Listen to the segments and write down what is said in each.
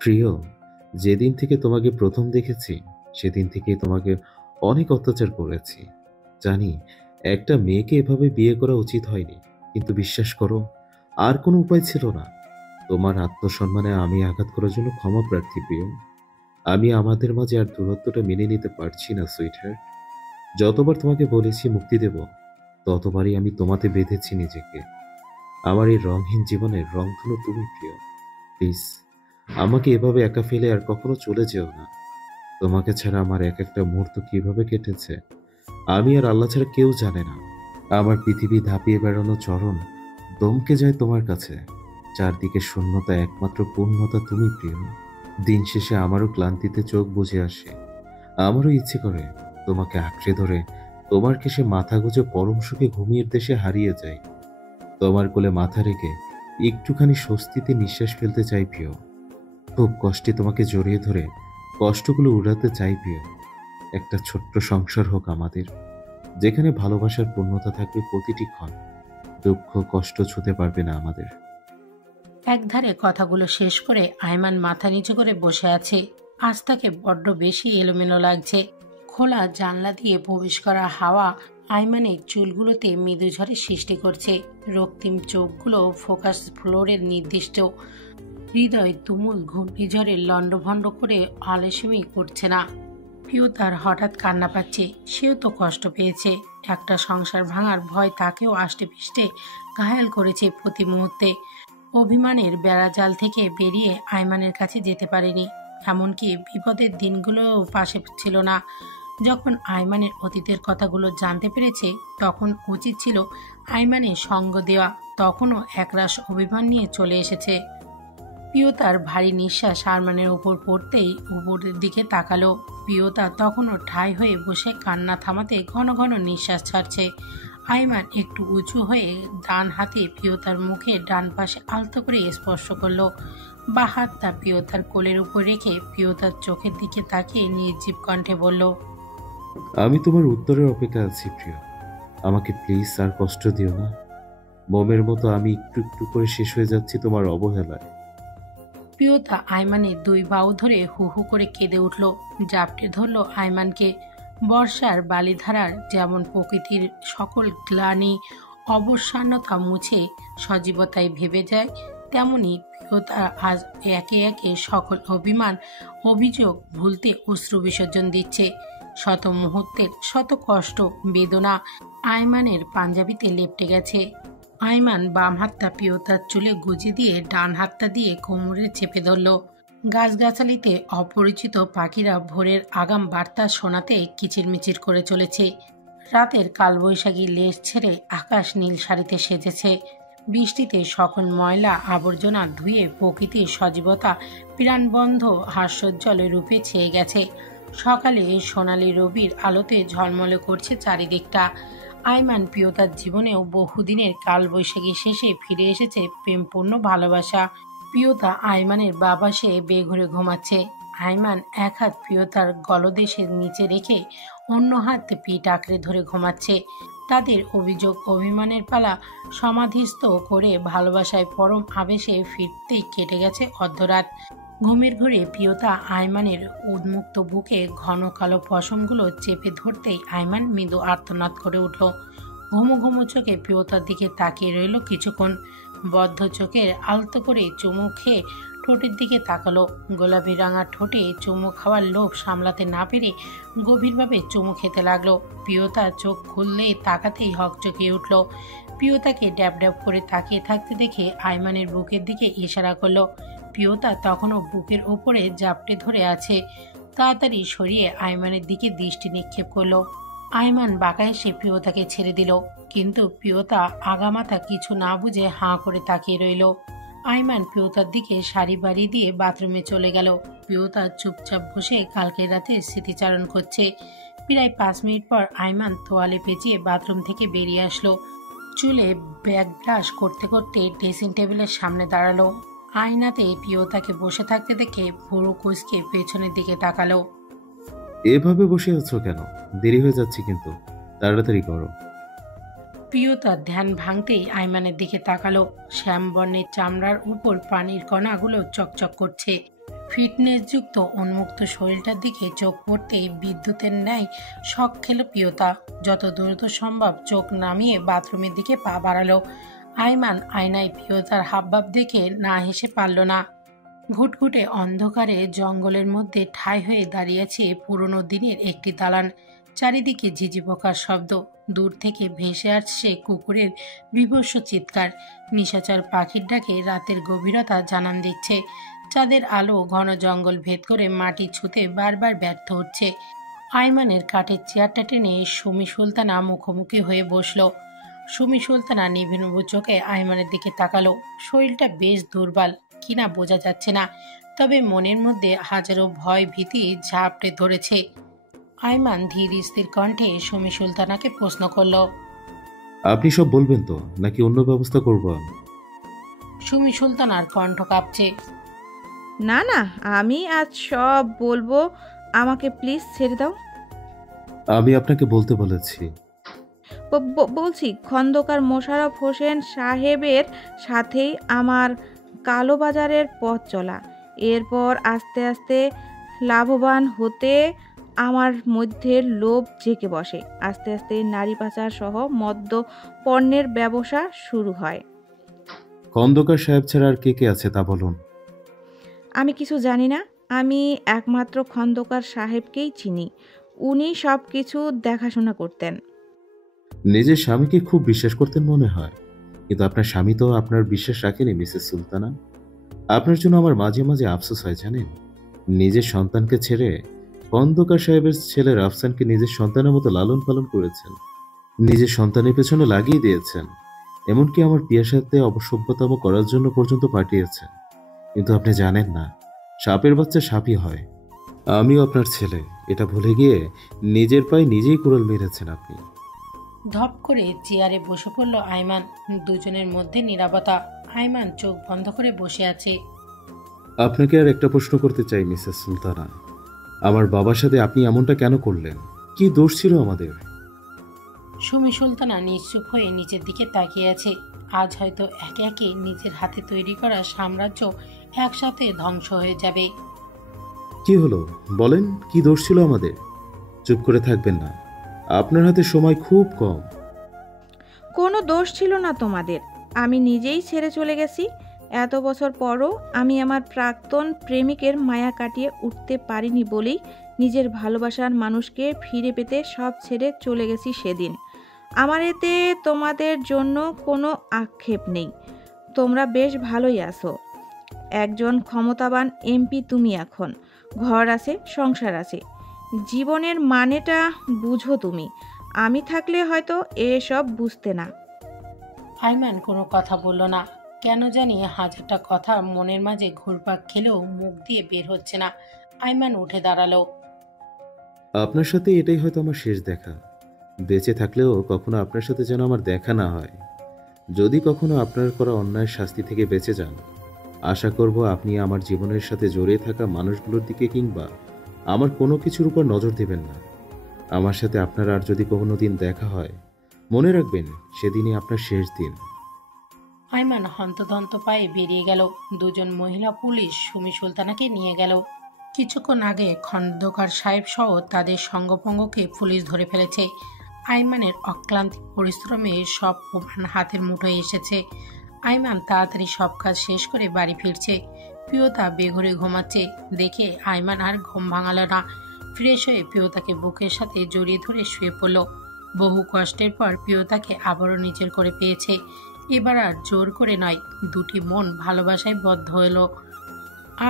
প্রিয়, যেদিন থেকে তোমাকে প্রথম দেখেছি সেদিন থেকে তোমাকে অনেক অত্যাচার করেছি। জানি একটা মেয়েকে এভাবে বিয়ে করা উচিত হয়নি, কিন্তু বিশ্বাস করো, আর কোনো উপায় ছিল না। তোমার আত্মসম্মানে আমি আঘাত করার জন্য ক্ষমা প্রার্থী প্রিয়। আমি আমাদের মাঝে আর দূরত্বটা মেনে নিতে পারছি না সুইটহার্ট। যতবার তোমাকে বলেছি মুক্তি দেব, ততবারই আমি তোমাতে বেঁধেছি নিজেকে। আমার এই রংহীন জীবনের রংধনু তুমি প্রিয়। প্লিজ, আমাকে এভাবে একা ফেলে আর কখনো চলে যেও না। তোমাকে ছাড়া আমার এক একটা মুহূর্ত কিভাবে কেটেছে আমি আর আল্লাহ ছাড়া কেউ জানে না। আমার পৃথিবী ধাপিয়ে বেড়ানো চরণ দমকে যায় তোমার কাছে। চারদিকে শূন্যতা, একমাত্র পূর্ণতা তুমি প্রিয়। দিন শেষে আমারও ক্লান্তিতে চোখ বুজে আসে। আমারও ইচ্ছে করে তোমাকে আঁকড়ে ধরে তোমার কেশে মাথা গুজে পরম সুখে ঘুমিয়ে দেশে হারিয়ে যাই। তোমার কোলে মাথা রেখে একটুখানি স্বস্তিতে নিঃশ্বাস ফেলতে চাই প্রিয়। খুব কষ্টে তোমাকে জড়িয়ে ধরে কষ্টগুলো উড়াতে চাই প্রিয়। একটা ছোট্ট সংসার হোক আমাদের, যেখানে ভালোবাসার পূর্ণতা থাকবে প্রতিটি ক্ষণ। দুঃখ কষ্ট ছুঁতে পারবে না আমাদের। একধারে কথাগুলো শেষ করে আয়মান মাথা নিচু করে বসে আছে। আজ তাকে বড্ড বেশি এলোমেলো লাগছে। খোলা জানলা দিয়ে প্রবেশ করা হাওয়া আয়মানের চুলগুলোতে মৃদু ঝড়ের সৃষ্টি করছে। রক্তিম চোখগুলো ফোকাস ফ্লোরের নির্দিষ্ট। হৃদয় তুমুল ঘূর্ণিঝড়ে লণ্ডভণ্ড করে আলসেমি করছে না। প্রিয় তার হঠাৎ কান্না পাচ্ছে। সেও তো কষ্ট পেয়েছে। একটা সংসার ভাঙার ভয় তাকেও আষ্টে পিষ্টে ঘায়াল করেছে প্রতি মুহূর্তে। অভিমানের বেড়াজাল থেকে বেরিয়ে আয়মানের কাছে যেতে পারেনি। এমনকি বিপদের দিনগুলোও পাশে ছিল না। যখন আয়মানের অতীতের কথাগুলো জানতে পেরেছে, তখন উচিত ছিল আয়মানের সঙ্গ দেওয়া। তখনও একরাশ অভিমান নিয়ে চলে এসেছে। প্রিয়তার ভারী নিঃশ্বাস আরমানের উপর পড়তেই উপরের দিকে তাকালো। প্রিয়তা তখনও ঠাই হয়ে বসে কান্না থামাতে ঘন ঘন নিঃশ্বাস ছাড়ছে। আয়মান একটু উঁচু হয়ে ডান হাতে প্রিয়তার মুখে ডান পাশে আলতো করে স্পর্শ করলো। বা হাতটা প্রিয়তার কোলের উপর রেখে প্রিয়তার চোখের দিকে তাকিয়ে নির্জীব কণ্ঠে বলল, আমি তোমার উত্তরের অপেক্ষা আছি প্রিয়। আমাকে প্লিজ আর কষ্ট দিও না। মোমের মতো আমি একটু একটু করে শেষ হয়ে যাচ্ছি তোমার অবহেলায়। প্রিয়তা আয়মানের দুই বাহু ধরে হু হু করে কেঁদে উঠল। জাপটে ধরল আয়মানকে। বর্ষার বালিধারার যেমন প্রকৃতির সকল গ্লানি অবসান্নতা মুছে সজীবতায় ভেবে যায়, তেমনি প্রিয়তা আজ একে একে সকল অভিমান অভিযোগ ভুলতে অশ্রু বিসর্জন দিচ্ছে। শত মুহূর্তের শত কষ্ট বেদনা আয়মানের পাঞ্জাবিতে লেপ্টে গেছে। আয়মান বাম হাতটা প্রিয়তার চুলে গুজে দিয়ে ডান হাতটা দিয়ে কোমরে চেপে ধরল। গাছগাছালিতে অপরিচিত পাখিরা ভোরের আগাম বার্তা শোনাতে কিচিরমিচির করে চলেছে। রাতের কালবৈশাখী লেশ ছেড়ে আকাশ নীল শাড়িতে সেজেছে। বৃষ্টিতে সকল ময়লা আবর্জনা ধুয়ে প্রকৃতির সজীবতা প্রাণবন্ধ হাস্যোজ্জ্বল রূপে ছেয়ে গেছে। সকালে সোনালি রবির আলোতে ঝলমলে করছে চারিদিকটা। আয়মান প্রিয়তার জীবনেও বহুদিনের কালবৈশাখী শেষে ফিরে এসেছে প্রেমপূর্ণ ভালোবাসা। প্রিয়তা আয়মানের বাবা সে বেঘরে ঘুমাচ্ছে। আয়মান এক হাত প্রিয়তার গলদেশের নিচে রেখে অন্য হাত পিঠ আঁকড়ে ধরে ঘুমাচ্ছে। তাদের অভিযোগ অভিমানের পালা সমাধিস্থ করে ভালোবাসায় পরম আবেশে ফিরতেই কেটে গেছে অর্ধরাত। ঘুমের ঘরে প্রিয়তা আয়মানের উন্মুক্ত বুকে ঘন কালো পশমগুলো চেপে ধরতেই আয়মান মৃদু আর্তনাদ করে উঠল। ঘুমো ঘুমো চোখে প্রিয়তার দিকে তাকিয়ে রইল কিছুক্ষণ। বদ্ধ চোখের আলতো করে চুমু খেয়ে ঠোঁটের দিকে তাকালো। গোলাপি রাঙা ঠোঁটে চুমু খাওয়ার লোভ সামলাতে না পেরে গভীরভাবে চুমু খেতে লাগলো। প্রিয়তা চোখ খুললেই তাকাতেই হকচকিয়ে উঠল। প্রিয়তাকে ড্যাব ড্যাব করে তাকিয়ে থাকতে দেখে আয়মানের বুকের দিকে ইশারা করলো। প্রিয়তা তখনও বুকের ওপরে জাপটে ধরে আছে। তাড়াতাড়ি সরিয়ে আয়মানের দিকে দৃষ্টি নিক্ষেপ করলো। আয়মান বাঁকা এসে প্রিয়তাকে ছেড়ে দিল, কিন্তু প্রিয়তা আগামাথা কিছু না বুঝে হাঁ করে তাকিয়ে রইল। আয়মান প্রিয়তার দিকে শাড়ি বাড়িয়ে দিয়ে বাথরুমে চলে গেল। প্রিয়তা চুপচাপ বসে কালকের রাতে স্মৃতিচারণ করছে। প্রায় 5 মিনিট পর আয়মান তোয়ালে পেঁচিয়ে বাথরুম থেকে বেরিয়ে আসলো। চুলে ব্যাক ব্রাশ করতে করতে ড্রেসিং টেবিলের সামনে দাঁড়ালো। আয়নাতে প্রিয়তাকে বসে থাকতে দেখে ভুরু কুঁচকে পেছনের দিকে তাকালো। এভাবে বসে আছো কেন? দেরি হয়ে যাচ্ছে কিন্তু, তাড়াতাড়ি করো। প্রিয়তার ধ্যান ভাঙতেই আইমানের দিকে তাকালো। শ্যামবর্ণের চামড়ার উপর পানির কণাগুলো চকচক করছে। ফিটনেসযুক্ত উন্মুক্ত শরীরটার দিকে চোখ পড়তেই বিদ্যুতের ন্যায় শক খেল প্রিয়তা। যত দ্রুত সম্ভব চোখ নামিয়ে বাথরুমের দিকে পা বাড়ালো। আইমান আয়নায় প্রিয়তার হাবভাব দেখে না হেসে পারল না। ঘুটঘুটে অন্ধকারে জঙ্গলের মধ্যে ঠাঁই হয়ে দাঁড়িয়েছে পুরনো দিনের একটি দালান। চারিদিকে ঝিঝি পোকার শব্দ, দূর থেকে ভেসে আসছে কুকুরের বীভৎস চিৎকার। নিশাচর পাখির ডাকে রাতের গভীরতা জানান দিচ্ছে। চাঁদের আলো ঘন জঙ্গল ভেদ করে মাটি ছুঁতে বারবার ব্যর্থ হচ্ছে। আইমানের কাঠের চেয়ারটা টেনে সুমি সুলতানা মুখোমুখি হয়ে বসল। সুমি সুলতানা নিভৃত চোখে আইমানের দিকে তাকালো। শরীরটা বেশ দুর্বল কিনা বোঝা যাচ্ছে না, তবে মনের মধ্যে হাজারো ভয় ভীতি ঝাপটে ধরেছে। আইমান ধীর স্থির কণ্ঠে সুমি সুলতানাকে প্রশ্ন করল। আপনি সব বলবেন তো, নাকি অন্য ব্যবস্থা করব আমি? সুমি সুলতানার কণ্ঠ কাঁপছে। না না, আমি আজ সব বলবো, আমাকে প্লিজ ছেড়ে দাও। আমি আপনাকে বলতে বলেছি। বলছি, খন্দকার মোশাররফ হোসেন সাহেবের সাথেই আমার কালোবাজারের পথ চলা। এরপর আস্তে আস্তে লাভবান হতে আমার মধ্যে লোভ জেগে বসে। আস্তে আস্তে নারী পাচার সহ মদ্য পণ্যের ব্যবসা শুরু হয়। খন্দকার সাহেব ছাড়া আর কে কে আছে তা বলুন। আমি কিছু জানি না, আমি একমাত্র খন্দকার সাহেবকেই চিনি। উনি সব কিছু দেখাশোনা করতেন। নিজের স্বামীকে খুব বিশ্বাস করতেন মনে হয়, কিন্তু আপনার স্বামী তো আপনার বিশ্বাস রাখেনি মিসেস সুলতানা। আপনার জন্য আমার মাঝে মাঝে আফসোস হয় জানেন। নিজের সন্তানকে ছেড়ে খন্দকার সাহেবের ছেলে রাফসানকে নিজের সন্তানের মতো লালন পালন করেছেন, নিজের সন্তানের পেছনে লাগিয়ে দিয়েছেন, এমনকি আমার বিয়ের সাথে অবসভ্যতাম করার জন্য পর্যন্ত পাঠিয়েছেন। কিন্তু আপনি জানেন না, সাপের বাচ্চা সাপই হয়। আমিও আপনার ছেলে, এটা ভুলে গিয়ে নিজের পায়ে নিজেই কুড়াল মেরেছেন আপনি। ধপ করে চেয়ারে বসে পড়ল আইমান। দুজনের মধ্যে নীরবতা। আইমান চোখ বন্ধ করে বসে আছে। আপনাকে আর একটা প্রশ্ন করতে চাই মিসেস সুলতানা, আমার বাবার সাথে আপনি এমনটা কেন করলেন? কি দোষ ছিল আমাদের? সুমি সুলতানা নিশ্চুপ হয়ে নিচের দিকে তাকিয়ে আছে। আজ হয়তো একে একে নিজের হাতে তৈরি করা সাম্রাজ্য একসাথে ধ্বংস হয়ে যাবে। কি হলো বলেন, কি দোষ ছিল আমাদের? চুপ করে থাকবেন না, আপনার হাতে সময় খুব কম। কোনো দোষ ছিল না তোমাদের, আমি নিজেই ছেড়ে চলে গেছি। এত বছর পরও আমি আমার প্রাক্তন প্রেমিকের মায়া কাটিয়ে উঠতে পারিনি বলেই নিজের ভালোবাসার মানুষকে ফিরে পেতে সব ছেড়ে চলে গেছি সেদিন। আমার এতে তোমাদের জন্য কোনো আক্ষেপ নেই, তোমরা বেশ ভালোই আছো। একজন ক্ষমতাবান এমপি তুমি, এখন ঘর আছে, সংসার আছে, জীবনের মানেটা বুঝো তুমি। আমি থাকলে হয়তো এসব বুঝতে না। আইমান কোনো কথা বলল না। কেন জানি হাজারটা কথা মনের মাঝে ঘুরপাক খেলেও মুখ দিয়ে বের হচ্ছে না। আইমান উঠে দাঁড়ালো। আপনার সাথে এটাই হয়তো আমার শেষ দেখা। বেঁচে থাকলেও কখনো আপনার সাথে যেন আমার দেখা না হয়। যদি কখনো আপনার করা অন্যায়ের শাস্তি থেকে বেঁচে যান, আশা করব আপনি আমার জীবনের সাথে জড়িয়ে থাকা মানুষগুলোর দিকে কিংবা আমার কোনো কিছুর উপর নজর দেবেন না। আমার সাথে আপনার আর যদি কোনো দিন দেখা হয়, মনে রাখবেন সেদিনই আপনার শেষ দিন। আইমান হন্তদন্ত পায়ে বেরিয়ে গেল। দুজন মহিলা পুলিশ সুমি সুলতানাকে নিয়ে গেল। কিছুক্ষণ আগে খন্দকার সাহেব সহ তাদের সঙ্গপঙ্গকে পুলিশ ধরে ফেলেছে। আইমানের অক্লান্ত পরিশ্রমে সব প্রমাণ হাতের মুঠোয় এসেছে। আইমান তাড়াতাড়ি সব কাজ শেষ করে বাড়ি ফিরছে। প্রিয়তা বেঘরে ঘুমাচ্ছে দেখে আইমান আর ঘুম ভাঙালো না। ফ্রেশ হয়ে প্রিয়তাকে বুকের সাথে জড়িয়ে ধরে শুয়ে পড়ল। বহু কষ্টের পর প্রিয়তাকে আবারও নিজের করে পেয়েছে। এবার আর জোর করে নয়, দুটি মন ভালোবাসায় বদ্ধ হলো।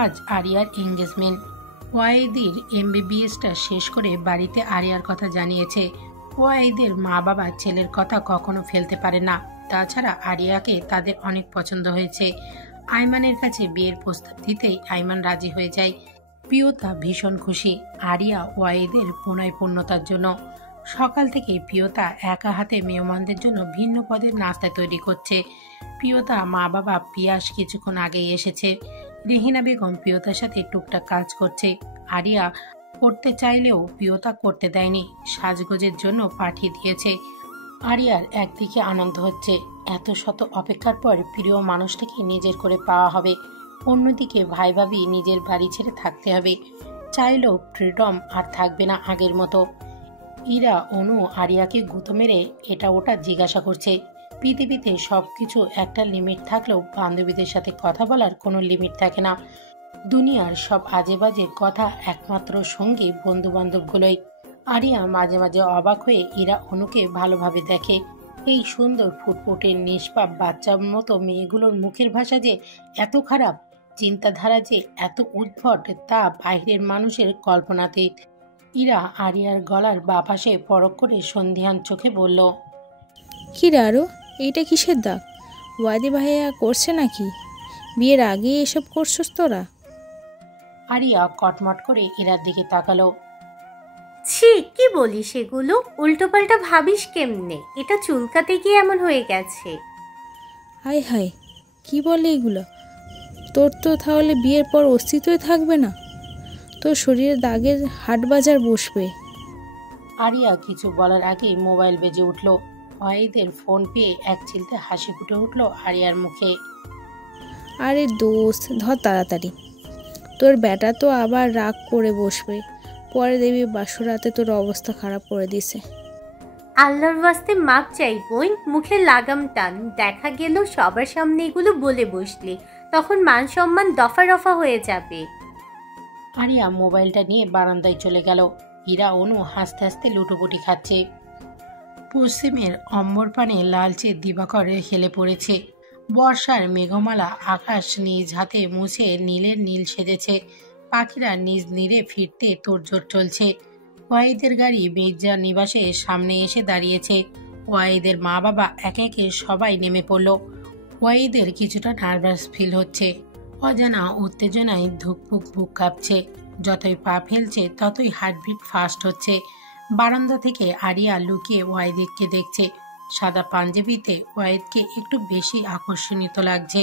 আজ আরিয়ার এঙ্গেজমেন্ট। ওয়াহিদের এমবিবিএসটা শেষ করে বাড়িতে আরিয়ার কথা জানিয়েছে। ওয়াহিদের মা বাবা ছেলের কথা কখনো ফেলতে পারে না। তাছাড়া আরিয়াকে তাদের অনেক পছন্দ হয়েছে। আইমানের কাছে বিয়ের প্রস্তাব দিতেই আইমান রাজি হয়ে যায়। প্রিয়তা ভীষণ খুশি আরিয়া ওয়াহিদের প্রণয়পূর্ণতার জন্য। সকাল থেকে প্রিয়তা একা হাতে মেহমানদের জন্য ভিন্ন পদের নাস্তা তৈরি করছে। প্রিয়তা মা বাবা পিয়াস কিছুক্ষণ আগেই এসেছে। রেহিনা বেগম প্রিয়তার সাথে টুকটাক কাজ করছে। আরিয়া করতে চাইলেও প্রিয়তা করতে দেয়নি, সাজগোজের জন্য পাঠিয়ে দিয়েছে। আরিয়ার একদিকে আনন্দ হচ্ছে, এত শত অপেক্ষার পর প্রিয় মানুষটাকে নিজের করে পাওয়া হবে। অন্যদিকে ভাই ভাবি নিজের বাড়ি ছেড়ে থাকতে হবে। চাইলেও ফ্রিডম আর থাকবে না আগের মতো। ইরা অনু আরিয়াকে গুঁতো মেরে এটা ওটা জিজ্ঞাসা করছে। পৃথিবীতে সবকিছু একটা লিমিট থাকলেও বান্ধবীদের সাথে কথা বলার কোনো লিমিট থাকে না। দুনিয়ার সব আজে বাজে কথা একমাত্র সঙ্গী বন্ধু বান্ধবগুলোই। আরিয়া মাঝে মাঝে অবাক হয়ে ইরা অনুকে ভালোভাবে দেখে। এই সুন্দর ফুটফুটে নিষ্পাপ বাচ্চার মতো মেয়েগুলোর মুখের ভাষা যে এত খারাপ, চিন্তাধারা যে এত উদ্ভট, তা বাইরের মানুষের কল্পনাতীত। ইরা আরিয়ার গলার বাপাশে পরখ করে সন্ধিহান চোখে বলল, কি রে আরো, এইটা কিসের দাগ? ওয়াদি ভাইয়া করছে নাকি? বিয়ের আগে এসব করছস তোরা? আরিয়া কটমট করে ইরার দিকে তাকালো। ছি, কি বলিস এগুলো? উল্টোপাল্টা ভাবিস কেমনে? এটা চুলকাতে গিয়ে এমন হয়ে গেছে। হায় হায়, কি বলে এগুলো? তোর তো তাহলে বিয়ের পর অস্তিত্বই থাকবে না। তোর শরীরে দাগের হাট বাজার বসবে। আরিয়া কিছু বলার আগেই মোবাইল বেজে উঠল। ওয়াহিদের ফোন পেয়ে এক চিলতে হাসি ফুটে উঠল আরিয়ার মুখে। আরে দোস্ত, ধর তাড়াতাড়ি। তোর ব্যাটা তো আবার রাগ করে বসবে, পরে দেবী বাসরাতে তোর অবস্থা খারাপ করে দিছে। আল্লাহর ওয়াস্তে মাপ চাই বোন, মুখে লাগাম টান। দেখা গেল সবার সামনে এগুলো বলে বসলি, তখন মান সম্মান দফা রফা হয়ে যাবে। আরিয়া মোবাইলটা নিয়ে বারান্দায় চলে গেল। ইরা অনু হাসতে হাসতে লুটোপুটি খাচ্ছে। পশ্চিমের অম্বরপানে লালচে দিবাকর হেলে পড়েছে। বর্ষার মেঘমালা আকাশ নিজ হাতে মুছে নীলের নীল সেজেছে। পাখিরা নিজ নীড়ে ফিরতে তোড়জোড় চলছে। ওয়াহিদের গাড়ি মির্জা নিবাসের সামনে এসে দাঁড়িয়েছে। ওয়াহিদের মা বাবা একে একে সবাই নেমে পড়ল। ওয়াহিদের কিছুটা নার্ভাস ফিল হচ্ছে। অজানা উত্তেজনায় ধুকপুক বুক কাঁপছে। যতই পা ফেলছে ততই হার্টবিট ফাস্ট হচ্ছে। বারান্দা থেকে আরিয়া লুকিয়ে ওয়াহিদকে দেখছে। সাদা পাঞ্জাবিতে ওয়াহিদকে একটু বেশি আকর্ষণীয় লাগছে।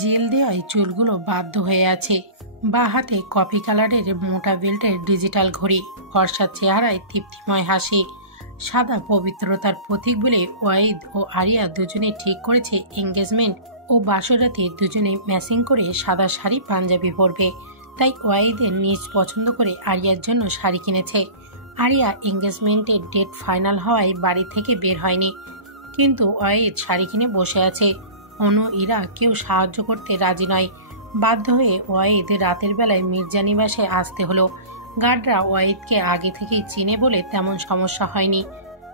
জেল দেওয়ায় চুলগুলো বাধ্য হয়ে আছে। বা হাতে কফি কালারের মোটা বেল্টের ডিজিটাল ঘড়ি। ফর্সার চেহারায় তৃপ্তিময় হাসি। সাদা পবিত্রতার প্রতীক বলে ওয়াহিদ ও আরিয়া দুজনে ঠিক করেছে এঙ্গেজমেন্ট ও বাসরাতে দুজনে ম্যাচিং করে সাদা শাড়ি পাঞ্জাবি পরবে। তাই ওয়াহিদের নিজ পছন্দ করে আরিয়ার জন্য শাড়ি কিনেছে। আরিয়া এঙ্গেজমেন্টের ডেট ফাইনাল হওয়ায় বাড়ি থেকে বের হয়নি, কিন্তু ওয়াহিদ শাড়ি কিনে বসে আছে। অনু ইরা কেউ সাহায্য করতে রাজি নয়। বাধ্য হয়ে ওয়াহিদ রাতের বেলায় মির্জা নিবাসে আসতে হলো। গার্ডরা ওয়াহিদকে আগে থেকেই চিনে বলে তেমন সমস্যা হয়নি।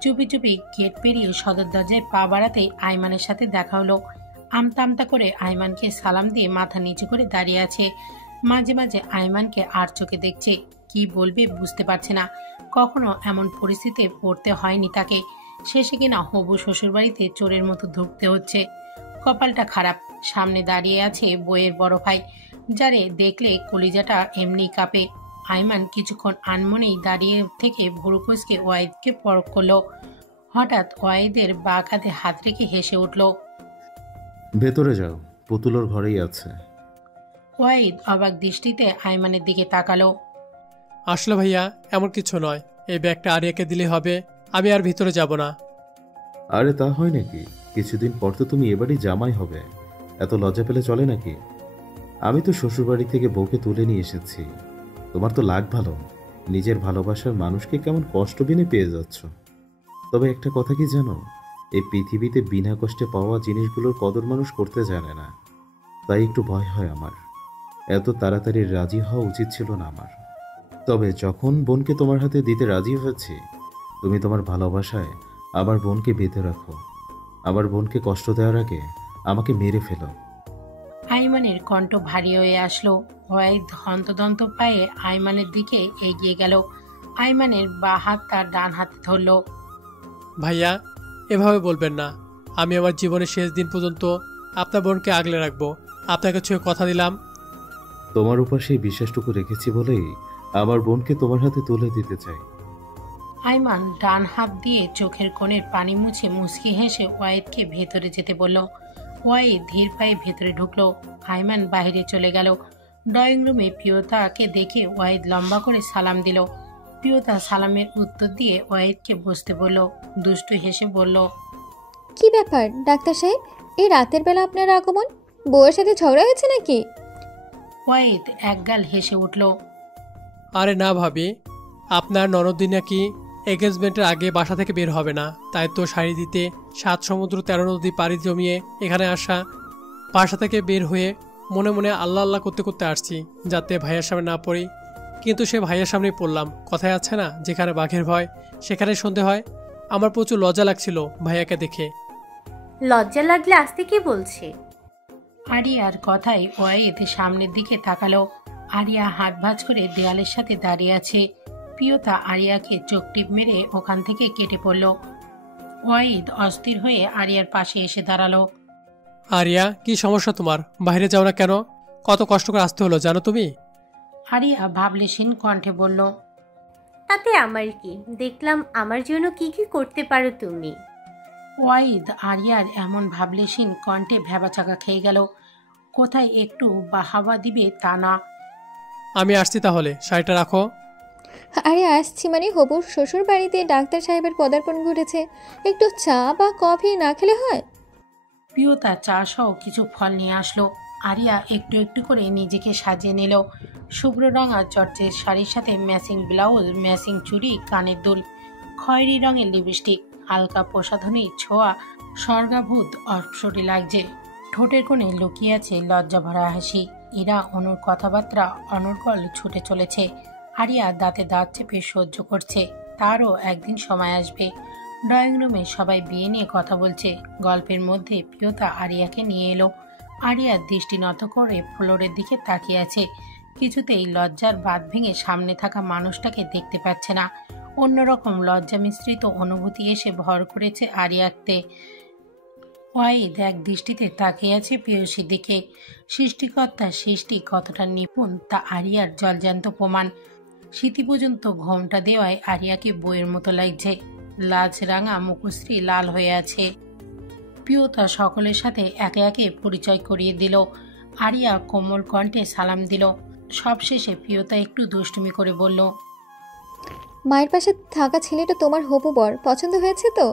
চুপি চুপি গেট পেরিয়ে সদর দরজায় পা বাড়াতেই আইমানের সাথে দেখা হলো। আমতা আমতা করে আইমানকে সালাম দিয়ে মাথা নিচু করে দাঁড়িয়ে আছে। মাঝে মাঝে আইমানকে আর চোখে দেখছে। কি বলবে বুঝতে পারছে না। কখনো এমন পরিস্থিতিতে পড়তে হয়নি তাকে। শেষে কিনা হবু শ্বশুরবাড়িতে চোরের মতো ঢুকতে হচ্ছে। কপালটা খারাপ। সামনে দাঁড়িয়ে আছে বইয়ের বড় ভাই, যারে দেখলে কলিজাটা এমনি কাঁপে। আইমান কিছুক্ষণ আনমনেই দাঁড়িয়ে থেকে ভুরু কুঁচকে ওয়াহিদকে পরখ করলো। হঠাৎ ওয়াহিদের বাঁ কাঁধে হাত রেখে হেসে উঠল। ভেতরে যাও, পুতুলোর ঘরেই আছে। ওয়াহিদ অবাক দৃষ্টিতে আইমানের দিকে তাকালো। আসলে ভাইয়া এমন কিছু নয়, এই ব্যাগটা আরিয়াকে দিলে হবে, আমি আর ভিতরে যাব না। আরে তা হয় নাকি? কিছুদিন পর তো তুমি এবারই জামাই হবে, এত লজ্জা পেলে চলে নাকি? আমি তো শ্বশুরবাড়ি থেকে বউকে তুলে নিয়ে এসেছি। তোমার তো লাগ ভালো, নিজের ভালোবাসার মানুষকে কেমন কষ্ট বিনে পেয়ে যাচ্ছ। তবে একটা কথা কি জানো, এই পৃথিবীতে বিনা কষ্টে পাওয়া জিনিসগুলোর কদর মানুষ করতে জানে না। তাই একটু ভয় হয় আমার। এত তাড়াতাড়ি রাজি হওয়া উচিত ছিল না আমার। তবে যখন বোনকে তোমার হাতে দিতে রাজি হয়েছি, তুমি তোমার ভালোবাসায় আবার বোনকে বেঁধে রাখো। আবার বোনকে কষ্ট দেওয়ার আগে আমাকে মেরে ফেলো। আইমানের কণ্ঠ ভারী হয়ে আসলো। ওয়াহিদ হন্তদন্ত পায়ে আইমানের দিকে এগিয়ে গেল। আইমানের বা হাত তার ডান হাতে ধরল। ভাইয়া এভাবে বলবেন না, আমি আমার জীবনের শেষ দিন পর্যন্ত আপনার বোনকে আগলে রাখবো, আপনাকে ছুঁয়ে কথা দিলাম। তোমার উপর সেই বিশ্বাসটুকু রেখেছি বলেই আমার বোনকে তোমার হাতে তুলে দিতে চাই। আইমান ডান হাত দিয়ে চোখের কোণের পানি মুছে মুচকি হেসে ওয়াহিদকে ভেতরে যেতে বলল। ওয়াহিদ ধীর পায়ে ভেতরে ঢুকলো। আইমান বাইরে চলে গেল। ড্রয়িং রুমে প্রিয়তাকে দেখে ওয়াহিদ লম্বা করে সালাম দিল। প্রিয়তা সালামের উত্তর দিয়ে ওয়াহিদকে বসতে বলল। দুষ্টু হেসে বলল, কি ব্যাপার ডাক্তার সাহেব, এই রাতের বেলা আপনার আগমন? বউয়ের সাথে ঝগড়া হয়েছে নাকি? ওয়াহিদ একগাল হেসে উঠল। আরে না ভাবি, আপনার ননদি নাকি এঙ্গেজমেন্টের আগে বাসা থেকে বের হবে না, তাই তো শাড়ি দিতে 7 সমুদ্র 13 নদী পাড়ি জমিয়ে এখানে আসা। বাসা থেকে বের হয়ে মনে মনে আল্লাহ আল্লাহ করতে করতে আসছি যাতে ভাইয়ার সামনে না পড়ি, কিন্তু সে ভাইয়ার সামনেই পড়লাম। কথায় আছে না, যেখানে বাঘের ভয় সেখানে সন্ধে হয়। আমার প্রচুর লজ্জা লাগছিল ভাইয়াকে দেখে। লজ্জা লাগলে আসতে কি বলছে? আরিয়ার কথায় ওয়াহিদ সামনের দিকে তাকালো। আরিয়া হাত ভাঁজ করে দেয়ালের সাথে দাঁড়িয়ে আছে। প্রিয়তা আরিয়াকে চোখ টিপ মেরে ওখান থেকে কেটে পড়ল। ওয়াহিদ অস্থির হয়ে আরিয়ার পাশে এসে দাঁড়ালো। আরিয়া, কি সমস্যা তোমার? বাইরে যাও না কেন? কত কষ্ট করে আসতে হলো জানো তুমি? আরিয়া ভাবলেশীন কণ্ঠে বলল, তাতে আমার কি? দেখলাম আমার জন্য কি কি করতে পারো তুমি। ওয়াহিদ আরিয়ার এমন ভাবলেশীন কণ্ঠে ভ্যাবাচাকা খেয়ে গেল। কোথায় একটু বাহাবা দিবে তা না। আমি আসছি তাহলে, শাড়িটা রাখো। আরে আসছি মানে হবুর শ্বশুর বাড়িতে ডাক্তার সাহেবের পদার্পণ ঘটেছে, একটু চা বা কফি না খেলে হয়? প্রিয়তা চা সহ কিছু ফল নিয়ে আসলো। আরিয়া একটু একটু করে নিজেকে সাজিয়ে নিল। শুভ্র রঙা চর্চের শাড়ির সাথে ম্যাচিং ব্লাউজ, ম্যাচিং চুড়ি, কানের দুল, খয়েরি রঙের লিপস্টিক, হালকা প্রসাধনী ছোঁয়া স্বর্গাভূত অপসরে লাগছে। ঠোঁটের কোণে লুকিয়ে আছে লজ্জা ভরা হাসি। ইরা অনুর কথাবার্তা অনর্গল ছুটে চলেছে। আরিয়া দাঁতে দাঁত চেপে সহ্য করছে। তারও একদিন সময় আসবে। ড্রয়িং রুমে সবাই বিয়ে নিয়ে কথা বলছে। গল্পের মধ্যে প্রিয়তা আরিয়াকে নিয়ে এলো। আরিয়া দৃষ্টি নত করে ফ্লোরের দিকে তাকিয়ে আছে। কিছুতেই লজ্জার বাঁধ ভেঙে সামনে থাকা মানুষটাকে দেখতে পাচ্ছে না। অন্যরকম লজ্জা মিশ্রিত অনুভূতি এসে ভর করেছে আরিয়াতে। ওয়াহিদ এক দৃষ্টিতে তাকিয়ে আছে প্রেয়সীর দিকে। সৃষ্টিকর্তার সৃষ্টি কতটা নিপুণ তা আরিয়ার জলজান্ত প্রমাণ। স্মৃতি পর্যন্ত ঘোমটা দেওয়ায় আরিয়াকে বইয়ের মতো লাগছে। লাজ রাঙা মুখশ্রী লাল হয়ে আছে। প্রিয়তা সকলের সাথে একে একে পরিচয় করিয়ে দিল। আরিয়া কোমল কণ্ঠে সালাম দিল। সবশেষে প্রিয়তা একটু দুষ্টুমি করে বলল, মায়ের পাশে থাকা ছেলেটা তোমার হবু বর পছন্দ হয়েছে তো?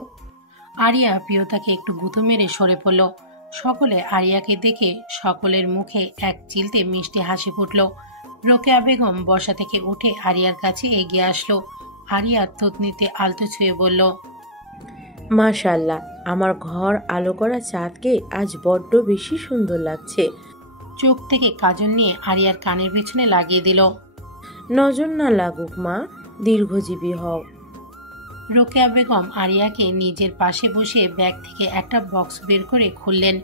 আরিয়া প্রিয়তাকে একটু গুঁতো মেরে সরে পড়ল। সকলে আরিয়াকে দেখে সকলের মুখে এক চিলতে মিষ্টি হাসি ফুটল। রোকেয়া বেগম বসা থেকে উঠে আরিয়ার কাছে এগিয়ে আসলো। আরিয়া থুতনিতে আলতো ছুঁয়ে বলল, মাশাআল্লাহ, আমার ঘর আলো করা চাঁদকে আজ বড্ড বেশি সুন্দর লাগছে। চোখ থেকে কাজল নিয়ে আরিয়ার কানের পেছনে লাগিয়ে দিল। নজর না লাগুক মা, দীর্ঘজীবী হও। রোকেয়া বেগম আরিয়াকে নিজের পাশে বসিয়ে ব্যাগ থেকে একটা বক্স বের করে খুললেন।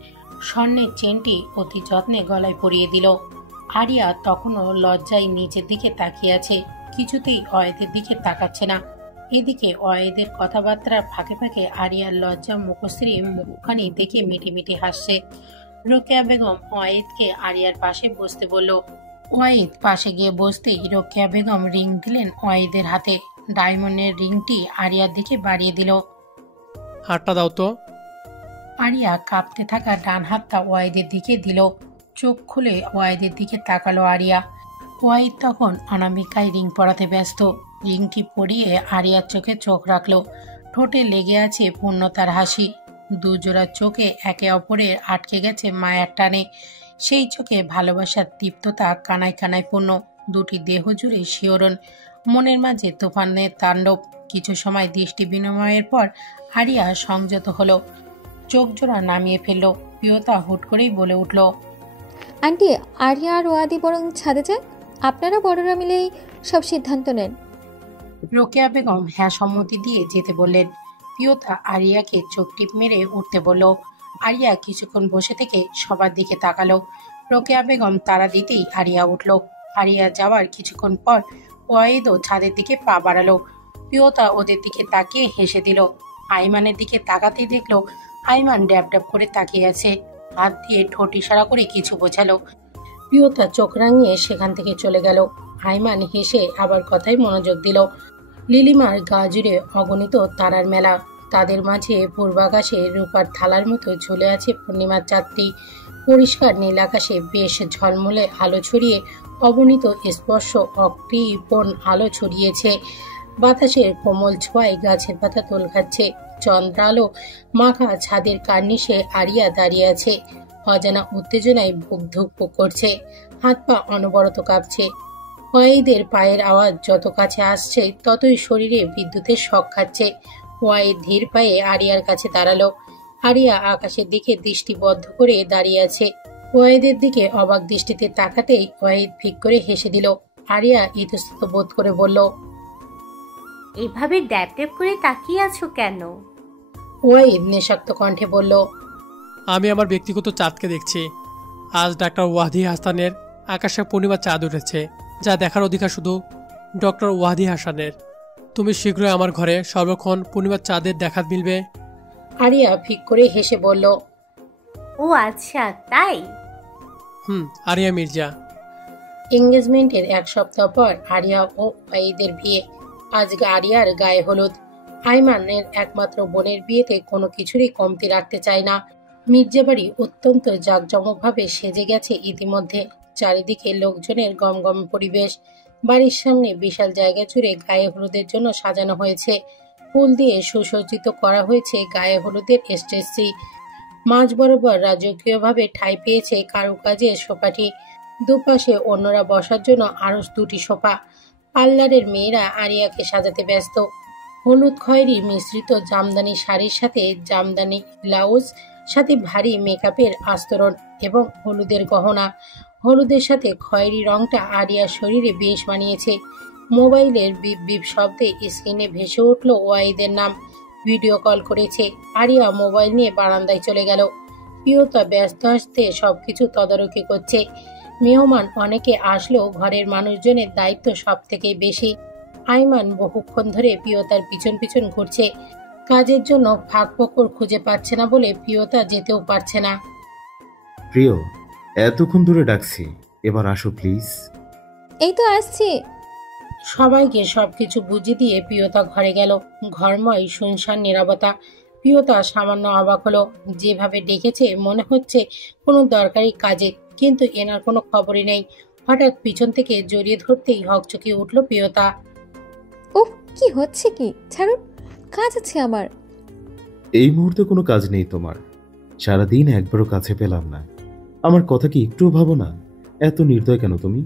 স্বর্ণের চেনটি অতি যত্নে গলায় পরিয়ে দিল। আরিয়া তখনও লজ্জায় নিচের দিকে তাকিয়ে আছে। কিছুতেই অয়েদের দিকে তাকাচ্ছে না। এদিকে অয়েদের কথাবার্তার ফাঁকে ফাঁকে আরিয়ার লজ্জা মুখশ্রী মুখখানি দেখে মিটি মিটি হাসছে। রোকেয়া বেগম ওয়াহিদকে আরিয়ার পাশে বসতে বলল। ওয়াহিদ পাশে গিয়ে বসতেই রোকেয়া বেগম রিং দিলেন ওয়াহিদের হাতে। ডায়মন্ডের রিংটি আরিয়ার দিকে বাড়িয়ে দিল। হাতটা দাও তো। আরিয়া কাঁপতে থাকা ডান হাতটা ওয়াহিদের দিকে দিল। চোখ খুলে ওয়াহিদের দিকে তাকালো আরিয়া। ওয়াহিদ তখন অনামিকায় রিং পরাতে ব্যস্ত। রিংটি পরিয়ে আরিয়ার চোখে চোখ রাখলো। ঠোঁটে লেগে আছে পূর্ণতার হাসি। দুজোড়া চোখে একে অপরের আটকে গেছে মায়ার টানে। সেই চোখে ভালোবাসার তৃপ্ততা কানায় কানায় পূর্ণ। দুটি দেহ জুড়ে শিহরণ, মনের মাঝে তুফানের তাণ্ডব। কিছু সময় দৃষ্টি বিনিময়ের পর আরিয়া সংযত হলো, চোখ জোড়া নামিয়ে ফেলল। প্রিয়তা হুট করেই বলে উঠল, আন্টি, আরিয়া আর ওয়াদি বরং ছাদে যান, আপনারা বড়রা মিলেই সব সিদ্ধান্ত নেন। রোকেয়া বেগম হ্যাঁ সম্মতি দিয়ে যেতে বললেন। প্রিয়তা আরিয়াকে চোখ টিপ মেরে উঠতে বলল। আরিয়া কিছুক্ষণ বসে থেকে সবার দিকে তাকালো। রোকেয়া বেগম তাড়া দিতেই আরিয়া উঠল। আরিয়া যাওয়ার কিছুক্ষণ পর ওয়াহিদও ছাদের দিকে পা বাড়ালো। প্রিয়তা ওদের দিকে তাকিয়ে হেসে দিল। আইমানের দিকে তাকাতেই দেখলো আইমান ড্যাব ড্যাব করে তাকিয়ে আছে। হাত দিয়ে ঠোঁট ইশারা করে কিছু বোঝালো। প্রিয়তা চোখ রাঙিয়ে সেখান থেকে চলে গেল। আইমান হেসে আবার কথায় মনোযোগ দিল। লিলিমার গা জুড়ে অগণিত তারার মেলা। তাদের মাঝে পূর্বাকাশে রূপার থালার মতো ঝুলে আছে পূর্ণিমার চাঁদটি। পরিষ্কার নীল আকাশে বেশ ঝলমলে আলো ছড়িয়ে অগণিত স্পর্শ অকৃপণ আলো ছড়িয়েছে। বাতাসের কোমল ছোঁয়ায় গাছের পাতা তোল খাচ্ছে। চন্দ্রালো মাখা ছাদের কার্নিশে আরিয়া দাঁড়িয়ে আছে। অজানা উত্তেজনায় বুক ধুকপুক করছে, হাত পা অনবরত কাঁপছে। ওয়াহিদের পায়ের আওয়াজ যত কাছে আসছে ততই শরীরে বিদ্যুতের শক খাচ্ছে। ওয়াহিদ ধীর পায়ে আরিয়ার কাছে দাঁড়ালো। আরিয়া আকাশের দিকে দৃষ্টিবদ্ধ করে দাঁড়িয়ে আছে। ওয়াহিদের দিকে অবাক দৃষ্টিতে তাকাতেই ওয়াহিদ ফিক করে হেসে দিল। আরিয়া ইতস্তত বোধ করে বলল, এভাবে ড্যাপ ড্যাপ করে তাকিয়ে আছো কেন? ওয়াহিদ নেশাক্ত কণ্ঠে বলল, আমি আমার ব্যক্তিগত চাঁদকে দেখছি। আজ ডাক্তার ওয়াহদি হাসানের আকাশে পূর্ণিমা চাঁদ উঠেছে, যা দেখার অধিকার শুধু ডক্টর ওয়াহদি হাসানের। তুমি শীঘ্রই আমার ঘরে সর্বক্ষণ পূর্ণিমার চাঁদের দেখা মিলবে। আরিয়া ফিক করে হেসে বলল, ও আচ্ছা তাই। আরিয়া মির্জা। এঙ্গেজমেন্টের 1 সপ্তাহ পর আরিয়া ও ওয়াহিদের বিয়ে। আজ আরিয়ার গায়ে হলুদ। আইমানের একমাত্র বোনের বিয়েতে কোনো কিছুরই কমতি রাখতে চায় না। মির্জাবাড়ি অত্যন্ত জাঁকজমকভাবে সেজে গেছে ইতিমধ্যে। চারিদিকে লোকজনের গমগম পরিবেশ। বাড়ির সামনে বিশাল জায়গা জুড়ে গায়ে হলুদের জন্য সাজানো হয়েছে। ফুল দিয়ে সুসজ্জিত করা হয়েছে গায়ে হলুদের স্টেজটি। মাঝ বরাবর রাজকীয়ভাবে ঠাঁই পেয়েছে কারুকাজের সোফাটি। দুপাশে অন্যরা বসার জন্য আরো 2টি সোফা। পার্লারের মেয়েরা আরিয়াকে সাজাতে ব্যস্ত। হলুদ খয়েরি মিশ্রিত জামদানি শাড়ির সাথে জামদানি ব্লাউজ, সাথে ভারী মেকআপের আস্তরণ এবং হলুদের গহনা। হলুদের সাথে খয়েরি রংটা আরিয়ার শরীরে বেশ মানিয়েছে। মোবাইলের বিপ বিপ শব্দে স্ক্রিনে ভেসে উঠল ওয়াহিদের নাম। ভিডিও কল করেছে। আরিয়া মোবাইল নিয়ে বারান্দায় চলে গেল। প্রিয়তা ব্যস্ত আসতে সবকিছু তদারকি করছে। মেহমান অনেকে আসলেও ঘরের মানুষজনের দায়িত্ব সব থেকে বেশি। আইমান বহুক্ষণ ধরে প্রিয়তার পিছন পিছন ঘুরছে। কাজের জন্য ফাঁক ফোকর খুঁজে পাচ্ছে না বলে প্রিয়তা যেতেও পারছে না। প্রিয়, এতক্ষণ ধরে ডাকছি, এবার আসো প্লিজ। এই তো আসছি। সবাইকে সবকিছু বুঝিয়ে দিয়ে প্রিয়তা ঘরে গেল। ঘরময় শুনশান নীরবতা। প্রিয়তা সামান্য অবাক হলো। যেভাবে ডেকেছে মনে হচ্ছে কোনো দরকারি কাজে, কিন্তু এনার কোনো খবরই নেই। হঠাৎ পিছন থেকে জড়িয়ে ধরতেই হকচকিয়ে উঠল প্রিয়তা। ওহ, কি হচ্ছে কি? ছাড়ুন, কাজ আছে আমার। এই মুহূর্তে কোনো কাজ নেই তোমার? সারাদিন একবারও কাছে পেলাম না। আমার কথা কি একটুও ভাবো না? এত নির্দয় কেন তুমি?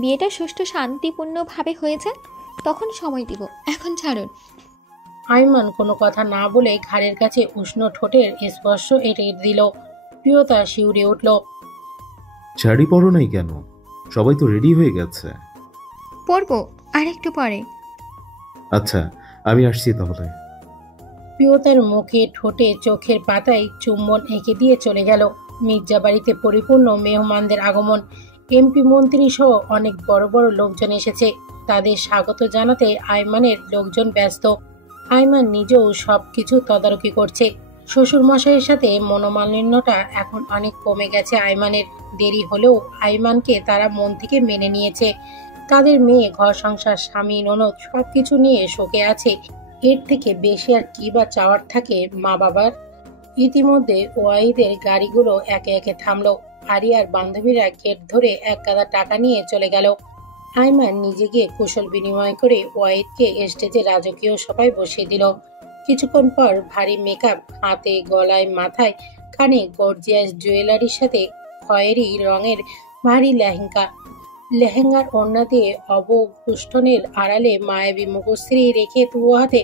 বিয়েটা সুষ্ঠু শান্তিপূর্ণভাবে হয়ে যাক, তখন সময় দিব। এখন ছাড়ুন। আইমান কোনো কথা না বলে ঘাড়ের কাছে উষ্ণ ঠোঁটের স্পর্শ এড়িয়ে দিল। প্রিয়তা শিউরে উঠল। শাড়ি পরো নাই কেন? সবাই তো রেডি হয়ে গেছে। পরবো আর একটু পরে। আচ্ছা, আমি আসছি তাহলে। প্রিয়তার মুখে ঠোঁটে চোখের পাতায় চুম্বন এঁকে দিয়ে চলে গেল। মির্জা বাড়িতে পরিপূর্ণ মেহমানদের আগমন। এমপি মন্ত্রী সহ অনেক বড় বড় লোকজন এসেছে। তাদের স্বাগত জানাতে আইমানের লোকজন ব্যস্ত। আইমান নিজেও সবকিছু তদারকি করছে। শ্বশুর মশাইয়ের সাথে মনোমালিন্যটা এখন অনেক কমে গেছে আইমানের। দেরি হলেও আইমানকে তারা মন থেকে মেনে নিয়েছে। তাদের মেয়ে, ঘর সংসার, স্বামী, ননদ সবকিছু নিয়ে শোকে আছে। এর থেকে বেশি আর কি বা চাওয়ার থাকে মা বাবার? ইতিমধ্যে ওয়াহিদের গাড়িগুলো একে একে থামলো। আরিয়ার বান্ধবীরা গেট ধরে 1 গাদা টাকা নিয়ে চলে গেল। আইমান নিজে গিয়ে কুশল বিনিময় করে ওয়াহিদকে স্টেজে রাজকীয় সভায় বসিয়ে দিল। কিছুক্ষণ পর ভারী মেকআপ, হাতে, গলায়, মাথায়, কানে গর্জিয়াস জুয়েলারির সাথে খয়েরি রঙের ভারী লেহেঙ্গার ওড়না দিয়ে অবপুষ্টনের আড়ালে মায়াবী মুখশ্রী রেখে 2 হাতে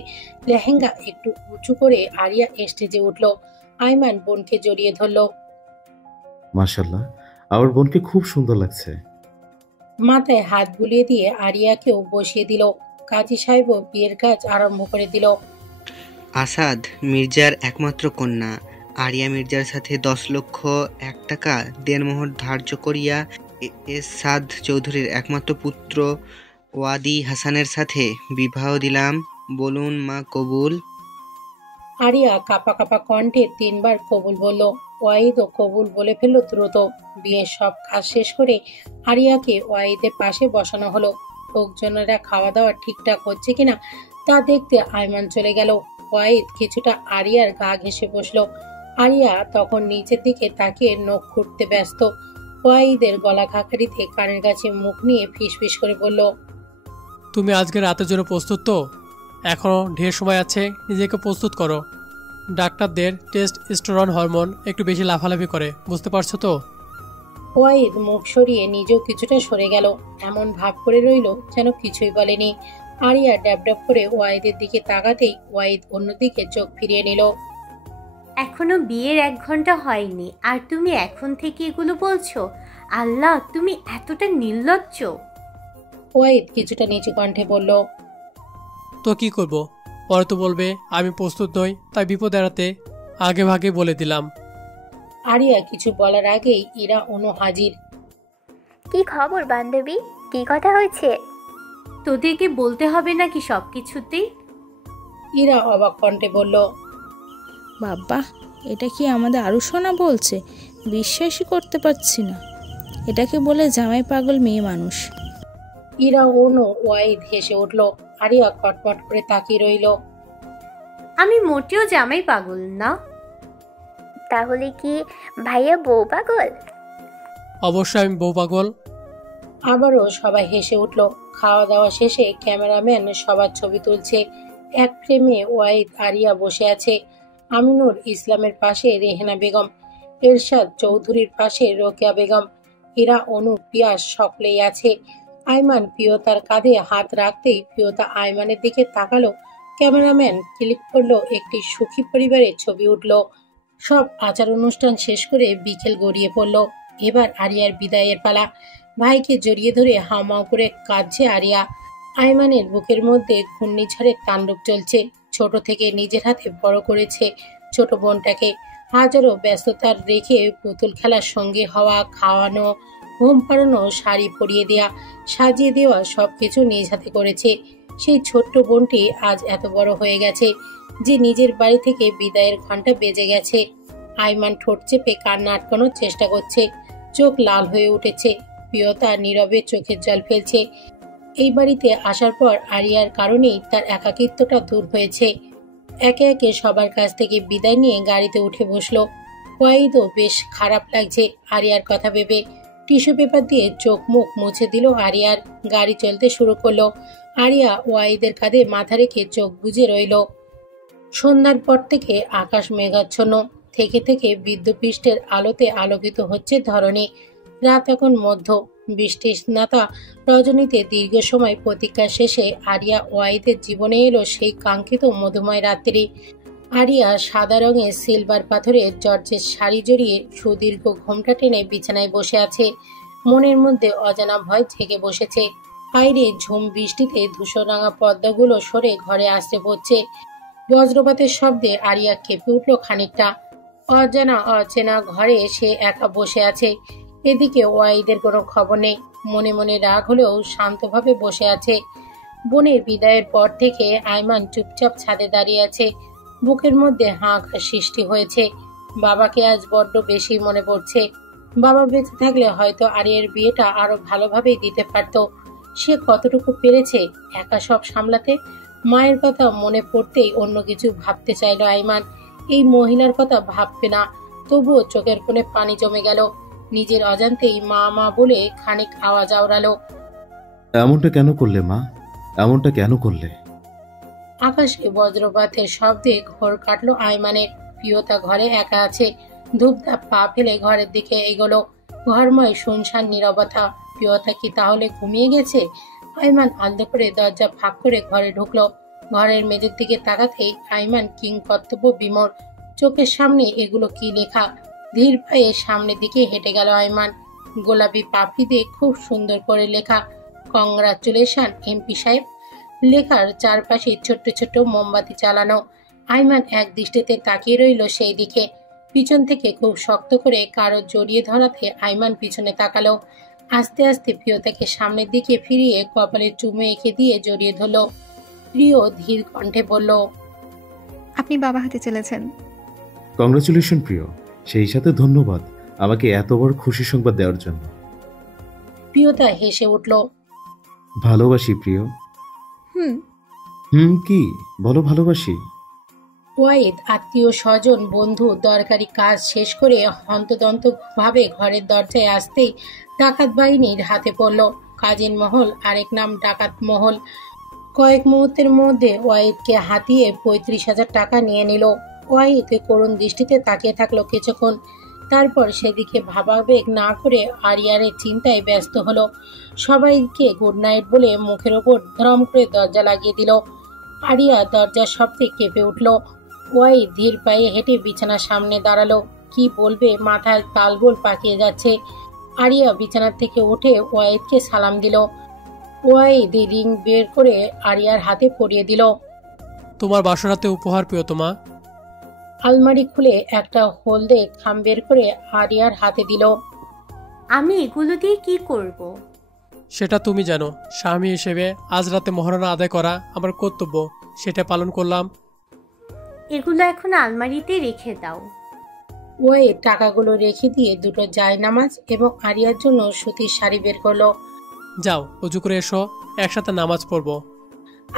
লেহেঙ্গা একটু উঁচু করে আরিয়া স্টেজে উঠল। আইমান বোনকে জড়িয়ে ধরল। মাশাআল্লাহ, আমার বোনকে খুব সুন্দর লাগছে। মাথায় হাত বুলিয়ে দিয়ে আরিয়াকেও বসিয়ে দিল। কাজী সাহেবও বিয়ের কাজ আরম্ভ করে দিল। আসাদ মির্জার একমাত্র কন্যা আরিয়া মির্জার সাথে 10,01,000 টাকা দেনমোহর ধার্য করিয়া এরশাদ চৌধুরীর একমাত্র পুত্র ওয়াদি হাসানের সাথে বিবাহ দিলাম। বলুন মা কবুল। আরিয়া কাপা কাপা কণ্ঠে 3 বার কবুল বলল। ওয়াহিদও কবুল বলে ফেলল দ্রুত। বিয়ের সব কাজ শেষ করে আরিয়াকে ওয়াহিদের পাশে বসানো হলো। লোকজনেরা খাওয়া দাওয়া ঠিকঠাক হচ্ছে কিনা তা দেখতে আইমান চলে গেল। ওয়াহিদ কিছুটা আরিয়ার গা ঘেঁষে বসলো। আরিয়া তখন নিচের দিকে তাকিয়ে নখ খুঁড়তে ব্যস্ত। ওয়াহিদের গলা খাকারিতে কানের কাছে মুখ নিয়ে ফিসফিস করে বলল, তুমি আজকে রাতের জন্য প্রস্তুত তো? এখনও ঢের সময় আছে, নিজেকে প্রস্তুত করো। ডাক্তারদের টেস্টোস্টেরন হরমোন একটু বেশি লাফালাফি করে, বুঝতে পারছো তো? ওয়াহিদ মুখ সরিয়ে নিজেও কিছুটা সরে গেল, এমন ভাব করে রইল যেন কিছুই বলেনি। আরিয়া ড্যাব করে ওয়াহিদের দিকে তাকাতেই ওয়াহিদ অন্যদিকে চোখ ফিরিয়ে নিল। এখনো বিয়ের 1 ঘন্টা হয়নি আর তুমি এখন থেকে এগুলো বলছো? আল্লাহ, তুমি এতটা নির্লজ্জ! ওয়াহিদ কিছুটা নিচু কণ্ঠে বলল, তো কি করব? পরে তো বলবে আমি প্রস্তুত নই, তাই বিপদ এড়াতে আগে ভাগে বলে দিলাম। আরিয়া কিছু বলার আগেই ইরা অনু হাজির। কি খবর বান্ধবী, কি কথা হয়েছে? তোদেরকে বলতে হবে নাকি সব কিছুতেই? ইরা অবাক কণ্ঠে বলল, বাবা, এটা কি আমাদের আরও শোনা বলছে? বিশ্বাসই করতে পারছি না। এটাকে বলে জামাই পাগল মেয়ে মানুষ। ইরা অনু ওয়াহিদ হেসে উঠল। আরিয়া কটমট করে তাকিয়ে রইল। আমি মোটেও জামাই পাগল না। তাহলে কি ভাইয়া বউ পাগল? অবশ্যই আমি বউ পাগল। আবারও সবাই হেসে উঠল। খাওয়া দাওয়া শেষে ক্যামেরাম্যান সবার ছবি তুলছে। এক ফ্রেমে ওয়াহিদ আরিয়া বসে আছে, আমিনুর ইসলামের পাশে রেহেনা বেগম, এরশাদ চৌধুরীর পাশে রোকেয়া বেগম, ইরা অনু পিয়াস সকলেই আছে। আইমান প্রিয়তার কাঁধে হাত রাখতেই প্রিয়তা আইমানের দিকে তাকালো। ক্যামেরাম্যান ক্লিক করলো, একটি সুখী পরিবারের ছবি উঠল। সব আচার অনুষ্ঠান শেষ করে বিকেল গড়িয়ে পড়ল। এবার আরিয়ার বিদায়ের পালা। ভাইকে জড়িয়ে ধরে হাউমাউ করে কাঁদছে আরিয়া। আইমানের বুকের মধ্যে ঘূর্ণিঝড়ের তাণ্ডব চলছে। ছোট থেকে নিজের হাতে বড় করেছে ছোট বোনটাকে। হাজারো ব্যস্ততার রেখে পুতুল খেলার সঙ্গে হওয়া, খাওয়ানো, ঘুম পাড়ানো, শাড়ি পরিয়ে দেওয়া, সাজিয়ে দেওয়া সবকিছু নিজ হাতে করেছে। সেই ছোট্ট বোনটি আজ এত বড় হয়ে গেছে যে নিজের বাড়ি থেকে বিদায়ের ঘন্টা বেজে গেছে। আইমান ঠোঁট চেপে কান্না আটকানোর চেষ্টা করছে, চোখ লাল হয়ে উঠেছে। প্রিয়তা নীরবে চোখের জল ফেলছে। এই বাড়িতে আসার পর আরিয়ার কারণেই তার একাকিত্বটা দূর হয়েছে। একে একে সবার কাছ থেকে বিদায় নিয়ে গাড়িতে উঠে বসলো। ওয়াহিদও বেশ খারাপ লাগছে আরিয়ার কথা ভেবে। টিস্যু পেপার দিয়ে চোখ মুখ মুছে দিল আরিয়ার। গাড়ি চলতে শুরু করলো। আরিয়া ওয়াহিদের কাঁধে মাথা রেখে চোখ বুজে রইল। সন্ধ্যার পর থেকে আকাশ মেঘাচ্ছন্ন, থেকে থেকে বিদ্যুৎপৃষ্ঠের আলোতে আলোকিত হচ্ছে ধরণী। রাত এখন মধ্য। বৃষ্টি স্নাতা রজনীতে দীর্ঘ সময় প্রতীক্ষা শেষে আরিয়া ওয়াহিদের জীবনে এলো সেই কাঙ্ক্ষিত মধুময় রাত্রি। আরিয়া সাদা রঙের সিলভার পাথরের জর্জের শাড়ি জড়িয়ে সুদীর্ঘ ঘোমটা টেনে বিছানায় বসে আছে। মনের মধ্যে অজানা ভয় জেগে বসেছে। বাইরে ঝুম বৃষ্টিতে ধূসররাঙা পর্দাগুলো সরে ঘরে আসতে পড়ছে। বজ্রপাতের শব্দে আরিয়া কেঁপে উঠল খানিকটা। অজানা অচেনা ঘরে সে একা বসে আছে। এদিকে ওয়াহিদের কোনো খবর নেই। মনে মনে রাগ হলেও শান্তভাবে বসে আছে। বোনের বিদায়ের পর থেকে আইমান চুপচাপ ছাদে দাঁড়িয়ে আছে। বুকের মধ্যে হাঁক সৃষ্টি হয়েছে। বাবাকে আজ বড্ড বেশি মনে পড়ছে। বাবা বেঁচে থাকলে হয়তো আরিয়ার বিয়েটা আরো ভালোভাবেই দিতে পারত। সে কতটুকু পেরেছে একা সব সামলাতে। মায়ের কথা মনে পড়তেই অন্য কিছু ভাবতে চাইল আইমান। এই মহিলার কথা ভাববে না, তবুও চোখের কোণে পানি জমে গেল। নিজের অজান্তেই মা মা বলে খানিক আওয়াজ আওড়ালো। এমনটা কেন করলে মা? এমনটা কেন করলে? আকাশে বজ্রপাতের শব্দে ঘোর কাটলো আইমানের। প্রিয়তা ঘরে একা আছে। ধূপধাপ পা ফেলে ঘরের দিকে এগোলো। ঘরময় শুনশান নীরবতা। প্রিয়তা কি তাহলে ঘুমিয়ে গেছে? আইমান আলতো করে দরজা ফাঁক করে ঘরে ঢুকলো। ঘরের মেঝের দিকে তাকাতেই আইমান কিং কর্তব্য বিমর। চোখের সামনে এগুলো কি লেখা? ধীর পায়ে সামনের দিকে হেঁটে গেল আইমান। গোলাপি পাপড়ি দিয়ে খুব সুন্দর করে লেখা, কংগ্রাচুলেশন এমপি সাহেব। লেখার চারপাশে ছোট্ট ছোট্ট মোমবাতি চালানো। আইমান এক দৃষ্টিতে তাকিয়ে রইল সেই দিকে। পিছন থেকে খুব শক্ত করে কারো জড়িয়ে ধরাতে আইমান পিছনে তাকালো। আস্তে আস্তে প্রিয়তাকে সামনের দিকে ফিরিয়ে কপালে চুমে এঁকে দিয়ে জড়িয়ে ধরল। প্রিয় ধীর কণ্ঠে বলল, আপনি বাবা হতে চলেছেন। কংগ্রাচুলেশন প্রিয়, সেই সাথে ধন্যবাদ আমাকে এত বড় খুশি সংবাদ দেওয়ার জন্য। প্রিয়তা হেসে উঠল। ভালোবাসি প্রিয়। কি বলো? ভালোবাসি। ওয়াহিদ আত্মীয় স্বজন বন্ধু দরকারি কাজ শেষ করে হন্তদন্ত ভাবে ঘরের দরজায় আসতেই ডাকাত বাহিনীর হাতে পড়ল। কাজিন মহল, আরেক নাম ডাকাত মহল। কয়েক মুহূর্তের মধ্যে ওয়াহিদকে হাতিয়ে 35,000 টাকা নিয়ে নিল। ওয়াহিদ করুণ দৃষ্টিতে তাকিয়ে থাকলো কিছুক্ষণ, তারপর সেদিকে ভাবাবেগ না করে আরিয়ারের চিন্তায় ব্যস্ত হলো। সবাইকে গুড নাইট বলে মুখের ওপর ধরম করে দরজা লাগিয়ে দিল। আরিয়া দরজার শব্দে কেঁপে উঠল। ওয়াহিদ ধীর পায়ে হেঁটে বিছানার সামনে দাঁড়ালো। কি বলবে মাথায় তালগোল পাকিয়ে যাচ্ছে। আরিয়া বিছানার থেকে উঠে ওয়াহিদকে সালাম দিল। ওয়াহিদ রিং বের করে আরিয়ার হাতে পরিয়ে দিল। তোমার বাসরাতে উপহার প্রিয়তমা। আলমারি খুলে একটা হলদে খাম বের করে আরিয়ার হাতে দিল। আমি এগুলো দিয়ে কি করব? সেটা তুমি জানো। স্বামী হিসেবে আজ রাতে মহারণা আদায় করা আমার কর্তব্য, সেটা পালন করলাম। এগুলো এখন আলমারিতে রেখে দাও। ওয়াহিদ টাকাগুলো রেখে দিয়ে দুটো জায়নামাজ এবং আরিয়ার জন্য সুতির শাড়ি বের করলো। যাও অজু করে এসো, একসাথে নামাজ পড়বো।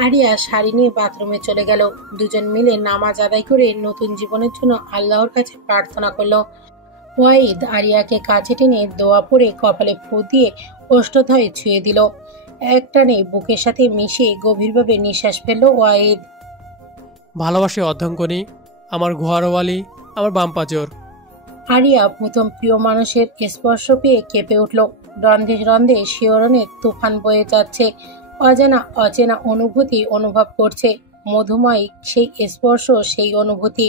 আরিয়া শাড়ি নিয়ে বাথরুমে চলে গেল। দুজন মিলে নামাজ আদায় করে নতুন জীবনের জন্য আল্লাহর কাছে প্রার্থনা করলো। ওয়াহিদ আরিয়াকে কাছে টেনে দোয়া পড়ে কপালে ফু দিয়ে ওষ্ঠধয় ছুঁয়ে দিল। একটানে বুকের সাথে মিশিয়ে গভীরভাবে নিঃশ্বাস ফেললো ওয়াহিদ। ভালোবাসে অর্ধাঙ্গনী, আমার ঘোয়ারওয়ালি, আমার বামপাজর। আরিয়া প্রথম প্রিয় মানুষের স্পর্শ পেয়ে কেঁপে উঠল। রন্ধে রন্ধে শিহরণের তুফান বয়ে যাচ্ছে। অজানা অচেনা অনুভূতি অনুভব করছে। মধুময় সেই স্পর্শ, সেই অনুভূতি।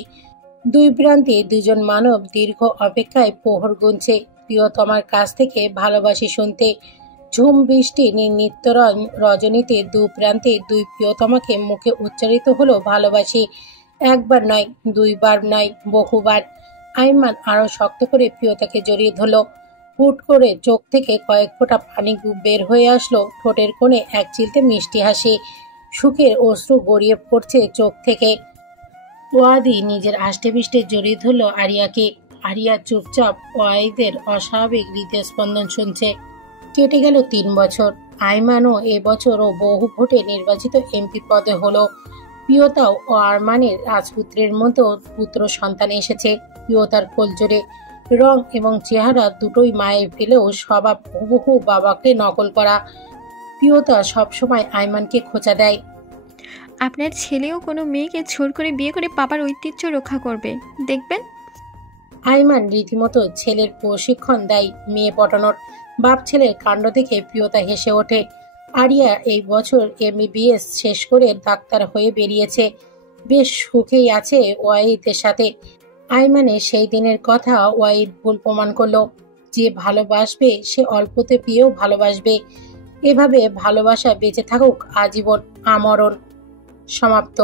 দুই প্রান্তে দুজন মানব দীর্ঘ অপেক্ষায় প্রহর গুনছে প্রিয়তমার কাছ থেকে ভালোবাসি শুনতে। ঝুম বৃষ্টি নিত্য রজনীতে দু প্রান্তে দুই প্রিয়তমাকে মুখে উচ্চারিত হলো ভালোবাসি। একবার নয়, দুইবার নয়, বহুবার। আইমান আরো শক্ত করে প্রিয়তাকে জড়িয়ে ধরল। হুট করে চোখ থেকে কয়েক ফোঁটা পানি বের হয়ে আসলো। ঠোঁটের কোণে এক চিলতে মিষ্টি হাসি। সুখের অশ্রু গড়িয়ে পড়ছে চোখ থেকে। ওয়াদি নিজের আষ্টেপৃষ্টে জড়িয়ে ধরল আরিয়াকে। আরিয়া চুপচাপ ওয়াহিদের অস্বাভাবিক হৃদস্পন্দন শুনছে। কেটে গেল 3 বছর। আইমানও এবছরও বহু ভোটে নির্বাচিত এমপি পদে হলো। প্রিয়তাও ও আরমানের রাজপুত্রের মতো পুত্র সন্তান এসেছে প্রিয়তার কোলজোড়ে। রং এবং চেহারা দুটোই মায়ে ফেলেও স্বভাব হুবহু বাবাকে নকল করা। প্রিয়তা সবসময় আইমানকে খোঁচা দেয়। আপনার ছেলেও কোনো মেয়েকে জোর করে বিয়ে করে পাপার ঐতিহ্য রক্ষা করবে, দেখবেন। আইমান রীতিমতো ছেলের প্রশিক্ষণ দেয় মেয়ে পটানোর। বাপ ছেলের কাণ্ড দেখে প্রিয়তা হেসে ওঠে। আরিয়া এই বছর MBBS শেষ করে ডাক্তার হয়ে বেরিয়েছে। বেশ সুখেই আছে ওয়াহিদের সাথে। আইমানের সেই দিনের কথা ওয়াহিদ ভুল প্রমাণ করলো। যে ভালোবাসবে সে অল্পতে পেয়েও ভালোবাসবে। এভাবে ভালোবাসা বেঁচে থাকুক আজীবন, আমরণ। সমাপ্ত।